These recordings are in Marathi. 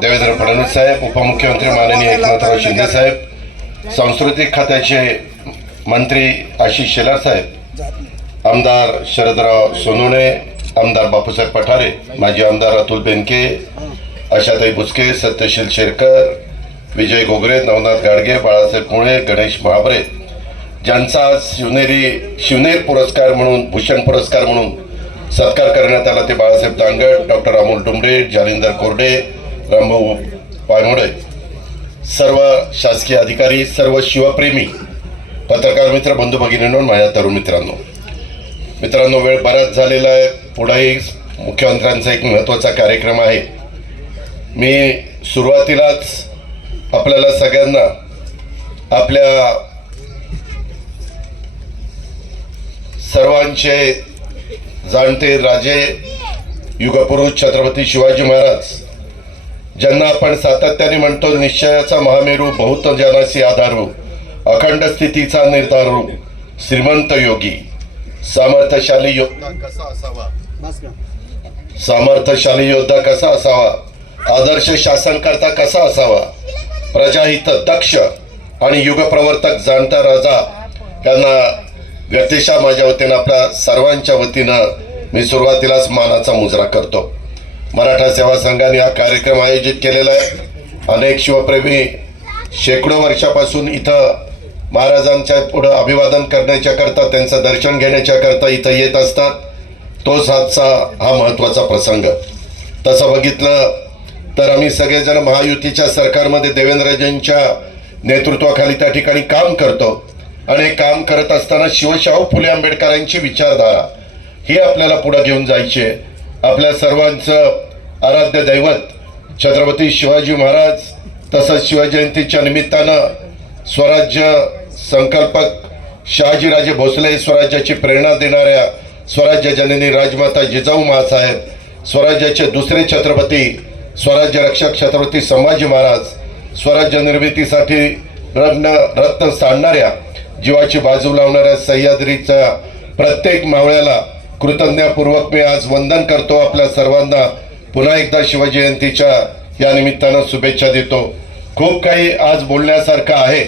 देवेंद्र फडणवीस साहेब उपमुख्यमंत्री माननीय एकनाथराव शिंदे साहेब सांस्कृतिक खात्याचे मंत्री आशिष शेलार साहेब आमदार शरदराव सोनवणे आमदार बापूसाहेब पठारे माजी आमदार अतुल बेनके आशाताई बुचके सत्यशील शेरकर विजय घोगरे नवनाथ गाडगे बाळासाहेब मुळे गणेश महाबरे ज्यांचा आज शिवनेरी शिवनेर पुरस्कार म्हणून भूषण पुरस्कार म्हणून सत्कार करण्यात आला ते बाळासाहेब दांगड डॉक्टर अमोल डुमरे जालिंदर कोरडे रामभाऊ पायमोडे सर्व शासकीय अधिकारी सर्व शिवप्रेमी पत्रकार मित्र बंधू भगिनींनो माझ्या तरुण मित्रांनो. मित्रांनो वेळ बराच झालेला आहे. पुढेही मुख्यमंत्र्यांचा एक महत्त्वाचा कार्यक्रम आहे. मी सुरुवातीलाच आपल्याला सगळ्यांना आपल्या सर्वांचे जाणते राजे युगपुरुष छत्रपती शिवाजी महाराज ज्यांना आपण सातत्याने म्हणतो निश्चयाचा महामेरू बहुत जनासी आधारू अखंड स्थितीचा निर्धारू श्रीमंत योगी. सामर्थ्यशाली योद्धा कसा असावा? सामर्थ्यशाली योद्धा कसा असावा? आदर्श शासनकर्ता कसा असावा? प्रजाहित दक्ष आणि युगप्रवर्तक जाणता राजा यांना व्यक्तिशा माझ्या वतीनं आपल्या सर्वांच्या वतीनं मी सुरुवातीलाच मानाचा मुजरा करतो. मराठा सेवा संघाने हा कार्यक्रम आयोजित केलेला आहे. अनेक शिवप्रेमी शेकडो वर्षापासून इथं महाराजांच्या पुढं अभिवादन करण्याच्या करता त्यांचं दर्शन घेण्याच्या करता इथं येत असतात. तोच आजचा हा महत्त्वाचा प्रसंग. तसं बघितलं तर आम्ही सगळेजण महायुतीच्या सरकारमध्ये देवेंद्रजींच्या नेतृत्वाखाली त्या ठिकाणी काम करतो. आणि काम करत असताना शिवशाहू फुले आंबेडकरांची विचारधारा ही आपल्याला पुढे घेऊन जायची आहे. आपल्या सर्वांचं आराध्य दैवत छत्रपती शिवाजी महाराज तसंच शिवजयंतीच्या निमित्तानं स्वराज्य संकल्पक शहाजीराजे भोसले स्वराज्याची प्रेरणा देणाऱ्या स्वराज्य जननी राजमाता जिजाऊ महासाहेब स्वराज्याचे दुसरे छत्रपती स्वराज्य रक्षक छत्रपती संभाजी महाराज स्वराज्य निर्मितीसाठी रत्न रत्न सांडणाऱ्या जीवाची बाजू लावणाऱ्या सह्याद्रीच्या प्रत्येक मावळ्याला कृतज्ञपूर्वक मी आज वंदन करतो आपल्या सर्वांना. पुन्हा एकदा शिवजयंतीच्या या निमित्तानं शुभेच्छा देतो. खूप काही आज बोलण्यासारखं आहे.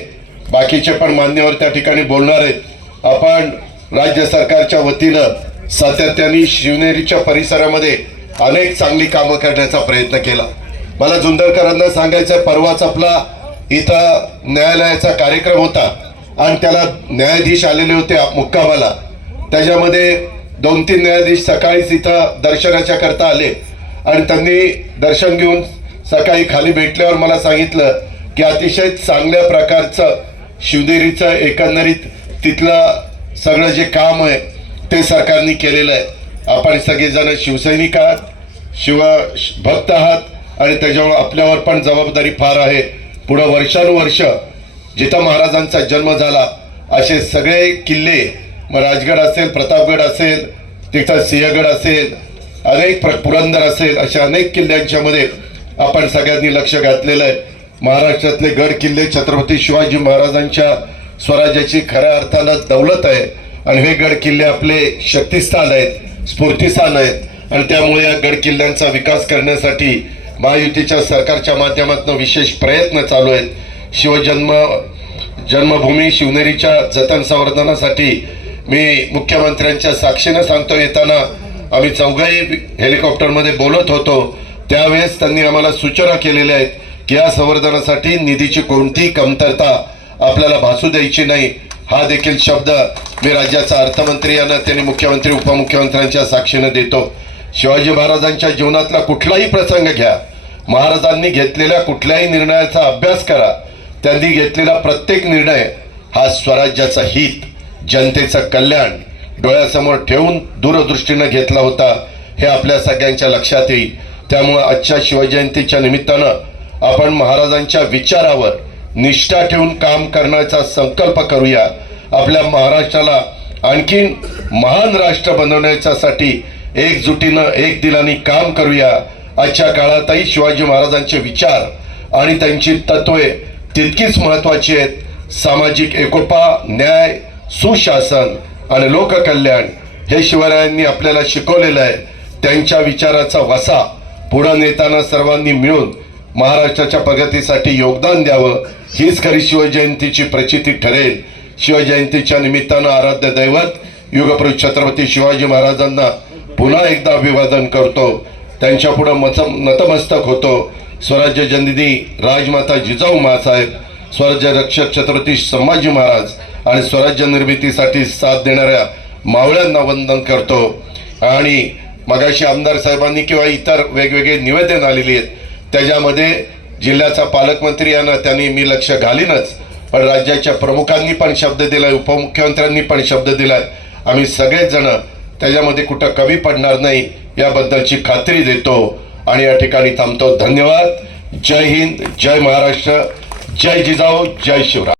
बाकीचे पण मान्यवर त्या ठिकाणी बोलणार आहेत. आपण राज्य सरकारच्या वतीनं सातत्याने शिवनेरीच्या परिसरामध्ये अनेक चांगली कामं करण्याचा प्रयत्न केला. मला जुंदरकरांना सांगायचं आहे परवाच आपला इथं न्यायालयाचा कार्यक्रम होता आणि त्याला न्यायाधीश आलेले होते मुक्कामाला. त्याच्यामध्ये दोन तीन न्यायाधीश सकाळीच इथं दर्शनाच्या करता आले. आणि त्यांनी दर्शन घेऊन सकाळी खाली भेटल्यावर मला सांगितलं की अतिशय चांगल्या प्रकारचं शिवनेरीचं एकंदरीत तिथलं सगळं जे काम आहे ते सरकारने केलेलं आहे. आपण सगळेजण शिवसैनिक आहात शिव भक्त आहात आणि त्याच्यामुळे आपल्यावर पण जबाबदारी फार आहे. पुढं वर्षानुवर्ष जिथं महाराजांचा जन्म झाला असे सगळे किल्ले मग राजगड असेल प्रतापगड असेल तिथं सिंहगड असेल अनेक प्र पुरंदर असेल अशा अनेक किल्ल्यांच्यामध्ये आपण सगळ्यांनी लक्ष घातलेलं आहे. महाराष्ट्रातले गड किल्ले छत्रपती शिवाजी महाराजांच्या स्वराज्याची खऱ्या अर्थानं दौलत आहे. आणि हे गड किल्ले आपले शक्तिस्थान आहेत स्फूर्तिस्थान आहेत. आणि त्यामुळे या गड किल्ल्यांचा विकास करण्यासाठी महायुतीच्या सरकारच्या माध्यमातून विशेष प्रयत्न चालू आहेत. शिवजन्म जन्मभूमी शिवनेरीच्या जतन संवर्धनासाठी मी मुख्यमंत्र्यांच्या साक्षीनं सांगतो येताना आम्ही चौघाही हेलिकॉप्टरमध्ये बोलत होतो. त्यावेळेस त्यांनी आम्हाला सूचना केलेल्या आहेत की या संवर्धनासाठी निधीची कोणतीही कमतरता आपल्याला भासू द्यायची नाही. हा देखील शब्द मी राज्याचा अर्थमंत्री यांना त्यांनी मुख्यमंत्री उपमुख्यमंत्र्यांच्या साक्षीनं देतो. शिवाजी महाराजांच्या जीवनातला कुठलाही प्रसंग घ्या. महाराजांनी घेतलेल्या कुठल्याही निर्णयाचा अभ्यास करा. त्यांनी घेतलेला प्रत्येक निर्णय हा स्वराज्याचा हित. जनतेचं कल्याण डोळ्यासमोर ठेवून दूरदृष्टीनं घेतला होता हे आपल्या सगळ्यांच्या लक्षात येईल त्यामुळं आजच्या शिवजयंतीच्या निमित्तानं आपण महाराजांच्या विचारावर निष्ठा ठेवून काम करण्याचा संकल्प करूया. आपल्या महाराष्ट्राला आणखीन महान राष्ट्र बनवण्याच्यासाठी एकजुटीनं एक दिलाने काम करूया. आजच्या काळातही शिवाजी महाराजांचे विचार आणि त्यांची तत्वे तितकीच महत्त्वाची आहेत. सामाजिक एकोपा न्याय सुशासन आणि लोककल्याण हे शिवरायांनी आपल्याला शिकवलेलं आहे. त्यांच्या विचाराचा वसा पुढं नेताना सर्वांनी मिळून महाराष्ट्राच्या प्रगतीसाठी योगदान द्यावं हीच खरी शिवजयंतीची प्रचिती ठरेल. शिवजयंतीच्या निमित्तानं आराध्य दैवत युगपुरुष छत्रपती शिवाजी महाराजांना पुन्हा एकदा अभिवादन करतो. त्यांच्या पुढं मत नतमस्तक होतो. स्वराज्य जननी राजमाता जिजाऊ मासाहेब स्वराज्य रक्षक छत्रपती संभाजी महाराज आणि स्वराज्य निर्मितीसाठी साथ देणाऱ्या मावळ्यांना वंदन करतो. आणि मगाशी आमदार साहेबांनी किंवा इतर वेगवेगळे निवेदन आलेली आहेत. त्याच्यामध्ये जिल्ह्याचा पालकमंत्री यांना त्यांनी मी लक्ष घालीनच पण राज्याच्या प्रमुखांनी पण शब्द दिलाय उपमुख्यमंत्र्यांनी पण शब्द दिलाय. आम्ही सगळेच जण त्याच्यामध्ये कुठं कमी पडणार नाही याबद्दलची खात्री देतो आणि या ठिकाणी थांबतो. धन्यवाद. जय हिंद जय महाराष्ट्र जय जिजाऊ जय शिवराय.